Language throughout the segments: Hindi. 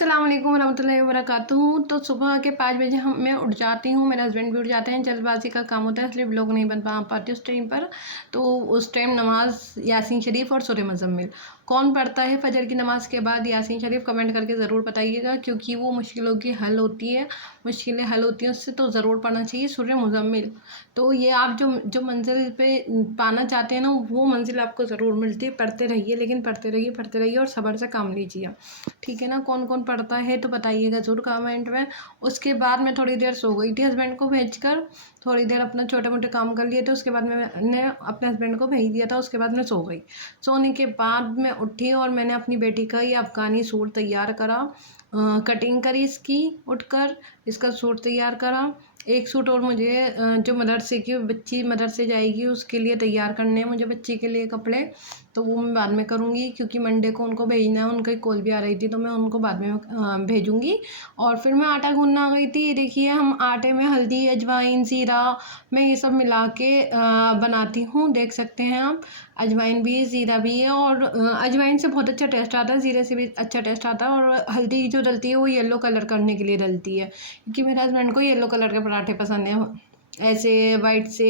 अस्सलाम वालेकुम वरहमतुल्लाहि वबरकातुहू। तो सुबह के 5 बजे मैं उठ जाती हूँ, मेरे हस्बैंड भी उठ जाते हैं। जल्दबाजी का काम होता है इसलिए व्लॉग नहीं बन पाती उस टाइम पर। तो उस टाइम नमाज़ यासीन शरीफ और सूरह मुज़म्मिल कौन पढ़ता है फ़जर की नमाज़ के बाद यासीन शरीफ, कमेंट करके ज़रूर बताइएगा, क्योंकि वो मुश्किलों की हल होती है, मुश्किलें हल होती हैं उससे, तो ज़रूर पढ़ना चाहिए सूरह मुज़म्मिल। तो ये आप जो जो मंज़िल पे पाना चाहते हैं ना, वो मंज़िल आपको ज़रूर मिलती है। पढ़ते रहिए, लेकिन पढ़ते रहिए और सब्र से काम लीजिए। ठीक है ना। कौन कौन पढ़ता है तो बताइएगा ज़रूर कमेंट में। उसके बाद मैं थोड़ी देर सो गई थी, हस्बैंड को भेजकर थोड़ी देर अपना छोटे मोटे काम कर लिए थे। उसके बाद मैंने अपने हस्बैंड को भेज दिया था, उसके बाद मैं सो गई। सोने के बाद मैं उठी और मैंने अपनी बेटी का ये अफ़गानी सूट तैयार करा, कटिंग करी इसकी उठकर, इसका सूट तैयार करा। एक सूट और मुझे जो मदरसे की बच्ची मदरसे जाएगी उसके लिए तैयार करने हैं मुझे, बच्ची के लिए कपड़े। तो वो मैं बाद में करूँगी, क्योंकि मंडे को उनको भेजना है। उनकी कॉल भी आ रही थी, तो मैं उनको बाद में भेजूँगी। और फिर मैं आटा गूँथने आ गई थी। ये देखिए, हम आटे में हल्दी, अजवाइन, ज़ीरा, मैं ये सब मिला के बनाती हूँ, देख सकते हैं आप। अजवाइन भी है, ज़ीरा भी है, और अजवाइन से बहुत अच्छा टेस्ट आता है, ज़ीरे से भी अच्छा टेस्ट आता है। और हल्दी जो डलती है वो येलो कलर करने के लिए डलती है, क्योंकि मेरे हस्बैंड को येलो कलर के पराठे पसंद हैं। ऐसे वाइट से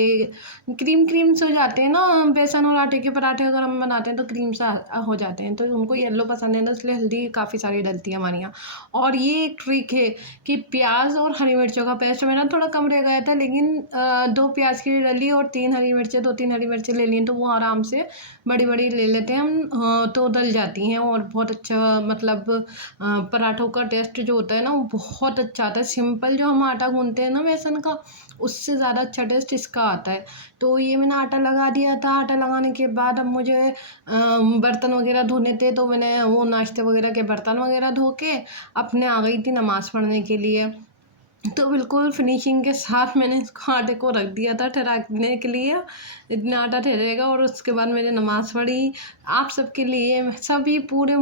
क्रीम क्रीम से हो जाते हैं ना, बेसन और आटे के पराठे अगर हम बनाते हैं तो क्रीम सा हो जाते हैं, तो उनको येलो पसंद है ना, इसलिए हल्दी काफ़ी सारी डलती है हमारे यहाँ। और ये एक ट्रिक है कि प्याज और हरी मिर्चों का पेस्ट मेरा थोड़ा कम रह गया था, लेकिन 2 प्याज की डली और 3 हरी मिर्चें, 2-3 हरी मिर्चें ले ली, तो वो आराम से बड़ी बड़ी ले लेते हैं हम, तो डल जाती हैं। और बहुत अच्छा, मतलब पराठों का टेस्ट जो होता है ना, वो बहुत अच्छा आता है। सिंपल जो हम आटा गूँथते हैं ना बेसन का, उससे ज़्यादा अच्छा टेस्ट इसका आता है। तो ये मैंने आटा लगा दिया था। आटा लगाने के बाद अब मुझे बर्तन वगैरह धोने थे, तो मैंने वो नाश्ते वगैरह के बर्तन वगैरह धो के अपने आ गई थी नमाज़ पढ़ने के लिए। तो बिल्कुल फिनिशिंग के साथ मैंने इसको आटे को रख दिया था ठहराने के लिए, इतना आटा ठहरेगा। और उसके बाद मैंने नमाज़ पढ़ी। आप सबके लिए, सभी पूरे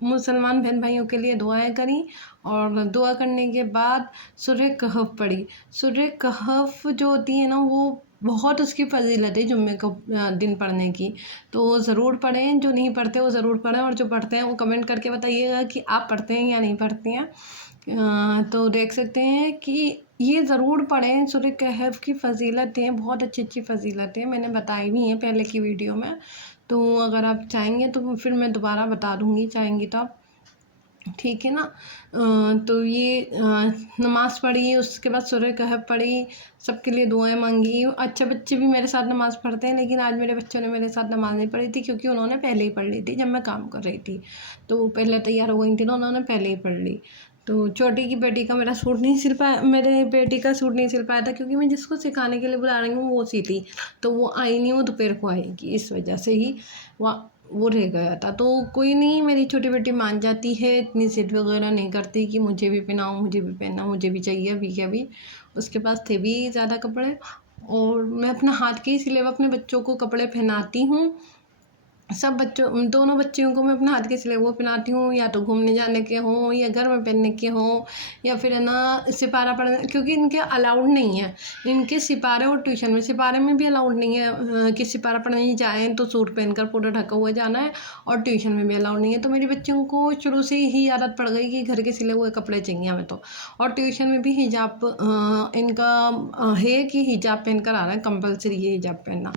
मुसलमान बहन भाइयों के लिए दुआएं करी। और दुआ करने के बाद सूरह कहफ पढ़ी। सूरह कहफ जो होती है ना, वो बहुत उसकी फ़जीलत है जुम्मे को दिन पढ़ने की। तो ज़रूर पढ़ें, जो नहीं पढ़ते वो ज़रूर पढ़ें, और जो पढ़ते हैं वो कमेंट करके बताइएगा कि आप पढ़ते हैं या नहीं पढ़ते हैं। तो देख सकते हैं कि ये ज़रूर पढ़ें। सूरह कहफ की फ़जीलतें बहुत अच्छी अच्छी फ़जीलतें मैंने बताई भी हैं पहले की वीडियो में। तो अगर आप चाहेंगे तो फिर मैं दोबारा बता दूँगी, चाहेंगी तो आप। ठीक है ना। तो ये नमाज़ पढ़ी, उसके बाद सूरह कहफ पढ़ी, सबके लिए दुआएं मांगी। अच्छा, बच्चे भी मेरे साथ नमाज़ पढ़ते हैं, लेकिन आज मेरे बच्चों ने मेरे साथ नमाज़ नहीं पढ़ी थी, क्योंकि उन्होंने पहले ही पढ़ ली थी जब मैं काम कर रही थी। तो पहले तैयार हो गई थी ना, उन्होंने पहले ही पढ़ ली। तो छोटी की बेटी का मेरा सूट नहीं सिल पाया, मेरे बेटी का सूट नहीं सिल पाया था, क्योंकि मैं जिसको सिखाने के लिए बुला रही हूँ वो सीती, तो वो आई नहीं, वो दोपहर को आएगी, इस वजह से ही वो रह गया था। तो कोई नहीं, मेरी छोटी बेटी मान जाती है, इतनी ज़िद वगैरह नहीं करती कि मुझे भी पहनाओ, मुझे भी पहनना, मुझे भी चाहिए अभी के अभी। उसके पास थे भी ज़्यादा कपड़े, और मैं अपना हाथ के ही सिले हुए अपने बच्चों को कपड़े पहनाती हूँ। सब बच्चों, दोनों बच्चियों को मैं अपने हाथ के सिले हुए पहनाती हूँ, या तो घूमने जाने के हों या घर में पहनने के हों, या फिर है ना सिपारा पढ़ने, क्योंकि इनके अलाउड नहीं है। इनके सिपारे और ट्यूशन में, सिपारे में भी अलाउड नहीं है कि सिपारा पढ़ने जाएँ तो सूट पहनकर पूरा ढका हुआ जाना है, और ट्यूशन में भी अलाउड नहीं है। तो मेरी बच्चियों को शुरू से ही आदत पड़ गई कि घर के सिले हुए कपड़े चाहिए हमें तो। और ट्यूशन में भी हिजाब इनका है कि हिजाब पहनकर आना है, कंपलसरी है हिजाब पहनना।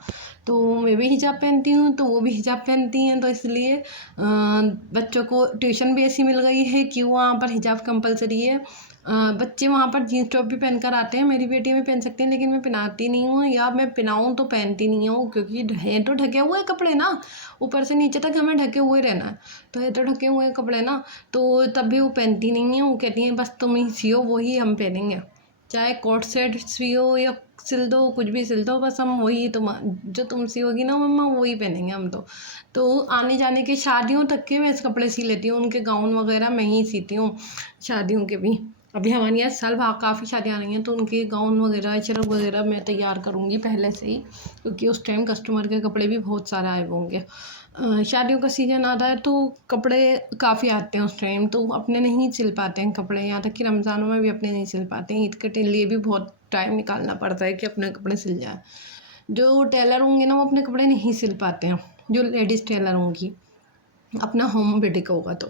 तो मैं भी हिजाब पहनती हूँ, तो वो भी हिजाब पहनती हैं, तो इसलिए बच्चों को ट्यूशन भी ऐसी मिल गई है कि वहाँ पर हिजाब कंपलसरी है। बच्चे वहाँ पर जीन्स टॉप भी पहनकर आते हैं, मेरी बेटी भी पहन सकती है, लेकिन मैं पहनाती नहीं हूँ, या मैं पहनाऊँ तो पहनती नहीं हूँ, क्योंकि है तो ढके हुए कपड़े ना, ऊपर से नीचे तक हमें ढके हुए रहना है, तो है तो ढके हुए कपड़े ना, तो तब भी वो पहनती नहीं है। वो कहती हैं बस तुम ही सियो, वही हम पहनेंगे, चाहे कोट सेट सियो या सिल दो, कुछ भी सिल दो, बस हम वही जो तुम सियोगी ना मम्मा, वही पहनेंगे हम तो आने जाने के शादियों तक के मैं कपड़े सी लेती हूँ, उनके गाउन वगैरह मैं ही सीती हूँ, शादियों के भी। अभी हमारे यहाँ इस साल काफ़ी शादियाँ आ रही हैं, तो उनके गाउन वगैरह, अचरक वगैरह मैं तैयार करूँगी पहले से ही, क्योंकि उस टाइम कस्टमर के कपड़े भी बहुत सारे आए होंगे। शादियों का सीज़न आता है तो कपड़े काफ़ी आते हैं उस टाइम, तो अपने नहीं सिल पाते हैं कपड़े, यहाँ तक कि रमज़ानों में भी अपने नहीं सिल पाते हैं। ईद के लिए भी बहुत टाइम निकालना पड़ता है कि अपने कपड़े सिल जाए। जो टेलर होंगे ना, वो अपने कपड़े नहीं सिल पाते हैं, जो लेडीज़ टेलर होंगी। अपना होम बेटिक होगा तो।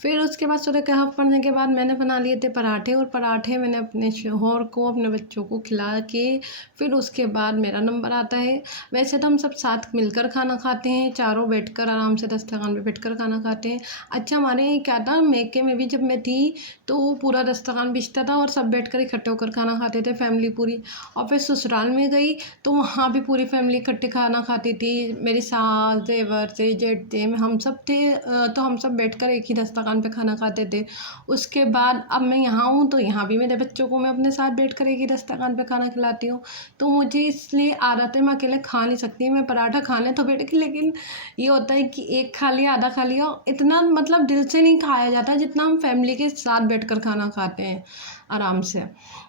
फिर उसके बाद सूर्य कहा पढ़ने के बाद मैंने बना लिए थे पराठे, और पराठे मैंने अपने शौहर को, अपने बच्चों को खिला के फिर उसके बाद मेरा नंबर आता है। वैसे तो हम सब साथ मिलकर खाना खाते हैं, चारों बैठकर आराम से दस्तरखान पे बैठकर खाना खाते हैं। अच्छा, हमारे यहाँ क्या था, मेके में भी जब मैं थी तो पूरा दस्तरखान बिछता था और सब बैठकर इकट्ठे होकर खाना खाते थे, फैमिली पूरी। और फिर ससुराल में गई तो वहाँ भी पूरी फैमिली इकट्ठे खाना खाती थी। मेरी सास, देवर थे, जेठ थे, हम सब थे। तो हम सब बैठकर एक ही दस्तरखान पे खाना खाते थे। उसके बाद अब मैं यहाँ हूँ तो यहाँ भी मेरे बच्चों को मैं अपने साथ बैठकर एक ही दस्तरखान पे खाना खिलाती हूँ। तो मुझे इसलिए आदत है, मैं अकेले खा नहीं सकती। मैं पराठा खाने तो बैठ के, लेकिन ये होता है कि एक खा लिया, आधा खा लिया, इतना मतलब दिल से नहीं खाया जाता जितना हम फैमिली के साथ बैठकर खाना खाते हैं आराम से।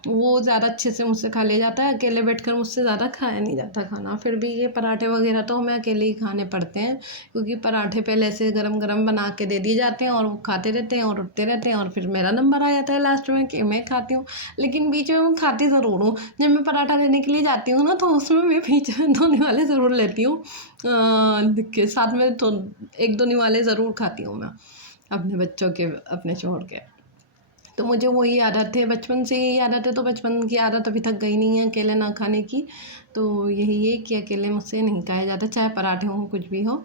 वो ज़्यादा अच्छे से मुझसे खा लिया जाता है, अकेले बैठकर मुझसे ज़्यादा खाया नहीं जाता खाना। फिर भी ये पराठे वगैरह तो हमें अकेले ही खाने पड़ते हैं, क्योंकि पराठे पहले से गरम गरम बना के दे दिए जाते हैं और वो खाते रहते हैं और उठते रहते हैं, और फिर मेरा नंबर आ जाता है लास्ट में कि मैं खाती हूँ। लेकिन बीच में मैं खाती ज़रूर हूँ। जब मैं पराठा लेने के लिए जाती हूँ ना, तो उसमें मैं बीच में 2 निवाले ज़रूर लेती हूँ, के साथ में तो 1-2 निवाले ज़रूर खाती हूँ मैं अपने बच्चों के, अपने शौहर के। तो मुझे वही आदत है, बचपन से यही आदत है, तो बचपन की आदत अभी तक गई नहीं है अकेले ना खाने की। तो यही है कि अकेले मुझसे नहीं खाया जाता, चाहे पराठे हों कुछ भी हो।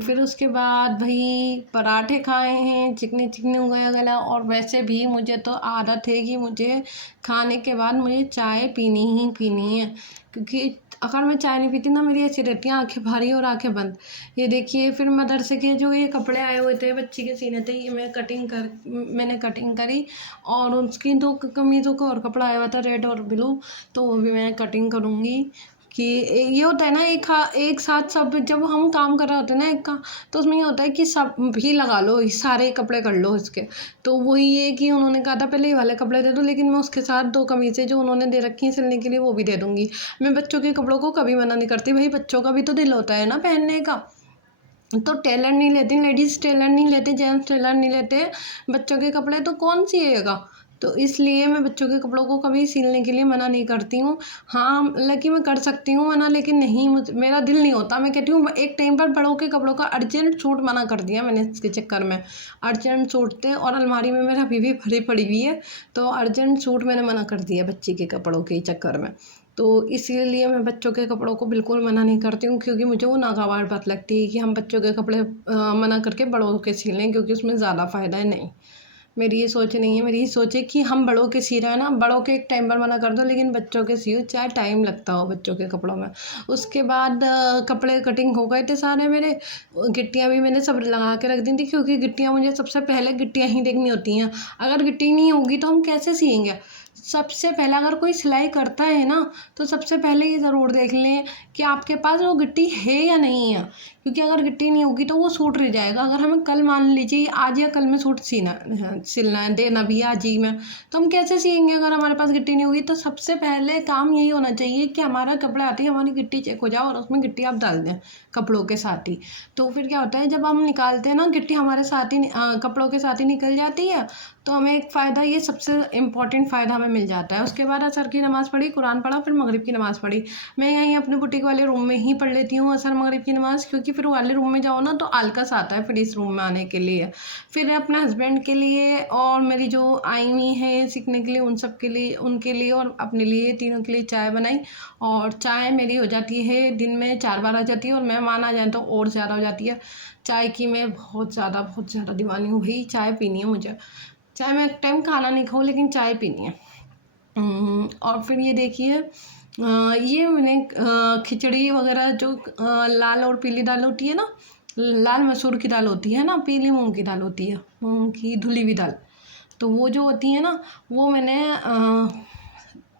फिर उसके बाद भाई पराठे खाए हैं, चिकने चिकने हो गया गला। और वैसे भी मुझे तो आदत है कि मुझे खाने के बाद मुझे चाय पीनी ही पीनी है, क्योंकि अगर मैं चाय नहीं पीती ना, मेरी ऐसी रहती हैं आंखें भारी और आंखें बंद। ये देखिए, फिर मदरसे के जो ये कपड़े आए हुए थे, बच्ची के सीने थे, ये मैंने कटिंग करी। और उसकी 2 कमीज़ों का और कपड़ा आया हुआ था, रेड और ब्लू, तो वो भी मैं कटिंग करूँगी। कि ये होता है ना, एक साथ सब जब हम काम कर रहे होते हैं ना एक का, तो उसमें ये होता है कि सब भी लगा लो, सारे कपड़े कर लो इसके। तो वही है कि उन्होंने कहा था पहले ये वाले कपड़े दे दो, लेकिन मैं उसके साथ 2 कमीज़ें जो उन्होंने दे रखी हैं सिलने के लिए वो भी दे दूँगी। मैं बच्चों के कपड़ों को कभी मना नहीं करती, भाई बच्चों का भी तो दिल होता है ना पहनने का। तो टेलर नहीं लेती, लेडीज़ टेलर नहीं लेते, जेंट्स टेलर नहीं लेते, बच्चों के कपड़े तो कौन सिएगा। तो इसलिए मैं बच्चों के कपड़ों को कभी सिलने के लिए मना नहीं करती हूँ। हाँ, हालाँकि मैं कर सकती हूँ मना, लेकिन नहीं, मेरा दिल नहीं होता। मैं कहती हूँ, एक टाइम पर बड़ों के कपड़ों का अर्जेंट सूट मना कर दिया मैंने इसके चक्कर में। अर्जेंट सूट थे और अलमारी में मेरा अभी भी भरी पड़ी हुई है, तो अर्जेंट सूट मैंने मना कर दिया बच्ची के कपड़ों के चक्कर में। तो इसीलिए मैं बच्चों के कपड़ों को बिल्कुल मना नहीं करती हूँ, क्योंकि मुझे वो नागवार बात लगती है कि हम बच्चों के कपड़े मना करके बड़ों के सी लें, क्योंकि उसमें ज़्यादा फ़ायदा है। नहीं, मेरी ये सोच नहीं है। मेरी ये सोच है कि हम बड़ों के सी रहे हैं ना, बड़ों के एक टाइम पर मना कर दो, लेकिन बच्चों के सियो, चाहे टाइम लगता हो बच्चों के कपड़ों में। उसके बाद कपड़े कटिंग हो गए थे सारे मेरे। गिट्टियाँ भी मैंने सब लगा के रख दी थी, क्योंकि गिट्टियाँ, मुझे सबसे पहले गिट्टियाँ ही देखनी होती हैं। अगर गिट्टी नहीं होगी तो हम कैसे सिएंगे। सबसे पहले अगर कोई सिलाई करता है ना, तो सबसे पहले ये ज़रूर देख लें कि आपके पास वो गिट्टी है या नहीं है, क्योंकि अगर गिट्टी नहीं होगी तो वो सूट रह जाएगा। अगर हमें कल, मान लीजिए आज या कल में सूट सिलना है, देना भी है आज ही में, तो हम कैसे सिएंगे अगर हमारे पास गिट्टी नहीं होगी। तो सबसे पहले काम यही होना चाहिए कि हमारा कपड़ा आती है, हमारी गिट्टी चेक हो जाए और उसमें गिट्टी आप डाल दें कपड़ों के साथ ही। तो फिर क्या होता है, जब हम निकालते हैं ना, गिट्टी हमारे साथ ही कपड़ों के साथ ही निकल जाती है, तो हमें एक फ़ायदा, ये सबसे इम्पॉर्टेंट फ़ायदा हमें मिल जाता है। उसके बाद असर की नमाज़ पढ़ी, कुरान पढ़ा, फिर मगरिब की नमाज़ पढ़ी। मैं यहीं अपने बुटीक वाले रूम में ही पढ़ लेती हूँ असर मगरिब की नमाज़, क्योंकि फिर वाले रूम में जाओ ना तो आलकस आता है फिर इस रूम में आने के लिए। फिर अपने हस्बैंड के लिए और मेरी जो आई हुई हैं सीखने के लिए, उन सब के लिए, उनके लिए और अपने लिए, तीनों के लिए चाय बनाई। और चाय मेरी हो जाती है दिन में 4 बार आ जाती है, और मेहमान आ जाएँ तो और ज़्यादा हो जाती है। चाय की मैं बहुत ज़्यादा दीवानी हूँ भाई, चाय पीनी है मुझे। चाहे मैं एक टाइम खाना नहीं खाऊँ, लेकिन चाय पीनी है। और फिर ये देखिए, ये मैंने खिचड़ी वगैरह जो लाल और पीली दाल होती है ना, लाल मसूर की दाल होती है ना, पीली मूंग की दाल होती है, मूंग की धुली हुई दाल, तो वो जो होती है ना, वो मैंने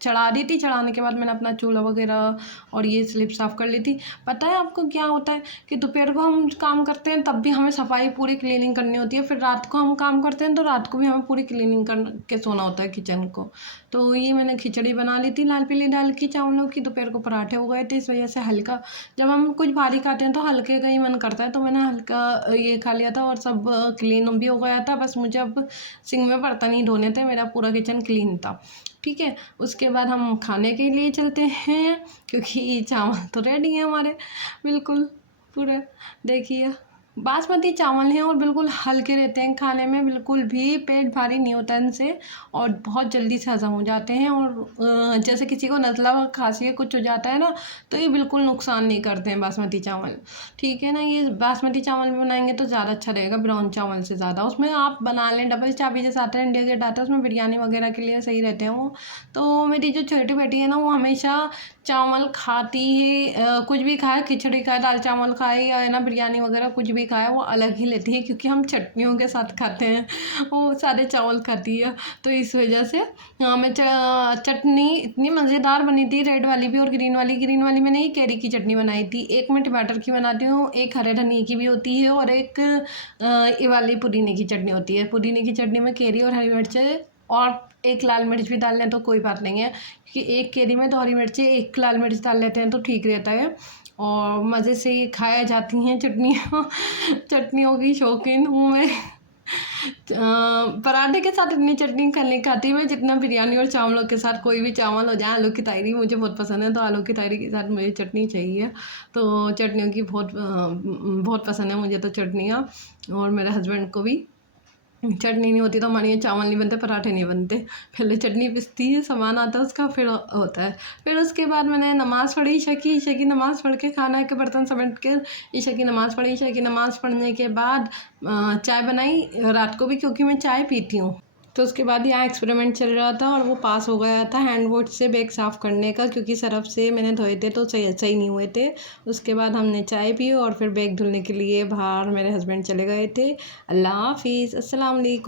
चढ़ा दी थी। चढ़ाने के बाद मैंने अपना चूल्हा वगैरह और ये स्लिप साफ़ कर ली थी। पता है आपको क्या होता है कि दोपहर को हम काम करते हैं तब भी हमें सफाई पूरी क्लीनिंग करनी होती है, फिर रात को हम काम करते हैं तो रात को भी हमें पूरी क्लीनिंग कर के सोना होता है किचन को। तो ये मैंने खिचड़ी बना ली थी लाल पीली दाल की चावलों की। दोपहर को पराठे हो गए थे, इस वजह से हल्का, जब हम कुछ भारी खाते हैं तो हल्के का ही मन करता है, तो मैंने हल्का ये खा लिया था और सब क्लीन भी हो गया था। बस मुझे अब सिंक में बर्तन ही धोने थे, मेरा पूरा किचन क्लीन था। ठीक है, उसके बाद हम खाने के लिए चलते हैं, क्योंकि चावल तो रेडी है हमारे बिल्कुल पूरे। देखिए, बासमती चावल हैं और बिल्कुल हल्के रहते हैं खाने में, बिल्कुल भी पेट भारी नहीं होता इनसे और बहुत जल्दी से हज़म हो जाते हैं। और जैसे किसी को नज़ला व खाँसी कुछ हो जाता है ना, तो ये बिल्कुल नुकसान नहीं करते हैं बासमती चावल। ठीक है ना, ये बासमती चावल में बनाएंगे तो ज़्यादा अच्छा रहेगा ब्राउन चावल से ज़्यादा। उसमें आप बना लें डबल चाबी जैसे आता है, इंडिया गेट आता है, उसमें बिरयानी वगैरह के लिए सही रहते हैं वो। तो मेरी जो छोटी बेटी है ना, वो हमेशा चावल खाती है, कुछ भी खाए, खिचड़ी खाए, दाल चावल खाए या है ना बिरयानी वगैरह कुछ भी खाए, वो अलग ही लेती है क्योंकि हम चटनियों के साथ खाते हैं, वो सादे चावल खाती है। तो इस वजह से मैं चटनी इतनी मज़ेदार बनी थी, रेड वाली भी और ग्रीन वाली मैंने ही कैरी की चटनी बनाई थी। एक मैं टमाटर की बनाती हूँ, एक हरे धनिए की भी होती है और एक ये वाली पुदीने की चटनी होती है। पुदीने की चटनी में कैरी और हरी मिर्च और एक लाल मिर्च भी डाल लें तो कोई बात नहीं है, क्योंकि एक कैरी में तो हरी मिर्ची, एक लाल मिर्च डाल लेते हैं तो ठीक रहता है और मज़े से ये खाया जाती हैं चटनियाँ। चटनियों की शौकीन हूँ मैं। पराठे के साथ इतनी चटनी नहीं खाती मैं जितना बिरयानी और चावलों के साथ। कोई भी चावल हो जाए, आलू की तायरी मुझे बहुत पसंद है, तो आलू की तायरी के साथ मुझे चटनी चाहिए। तो चटनियों की बहुत पसंद है मुझे तो चटनियाँ, और मेरे हस्बैंड को भी। चटनी नहीं होती तो हमारे यहाँ चावल नहीं बनते, पराठे नहीं बनते। पहले चटनी पिसती है, सामान आता है उसका, फिर होता है। फिर उसके बाद मैंने नमाज़ पढ़ी, ईशा की नमाज़ पढ़ के खाना के बर्तन समेट के ईशा की नमाज़ पढ़ी। ईशा की नमाज़ पढ़ने के बाद चाय बनाई रात को भी, क्योंकि मैं चाय पीती हूँ। तो उसके बाद यहाँ एक्सपेरिमेंट चल रहा था और वो पास हो गया था हैंड वॉश से बैग साफ़ करने का, क्योंकि सरफ से मैंने धोए थे तो सही नहीं हुए थे। उसके बाद हमने चाय पी और फिर बैग धुलने के लिए बाहर मेरे हस्बैंड चले गए थे। अल्लाह हाफिज़, अस्सलाम वालेकुम।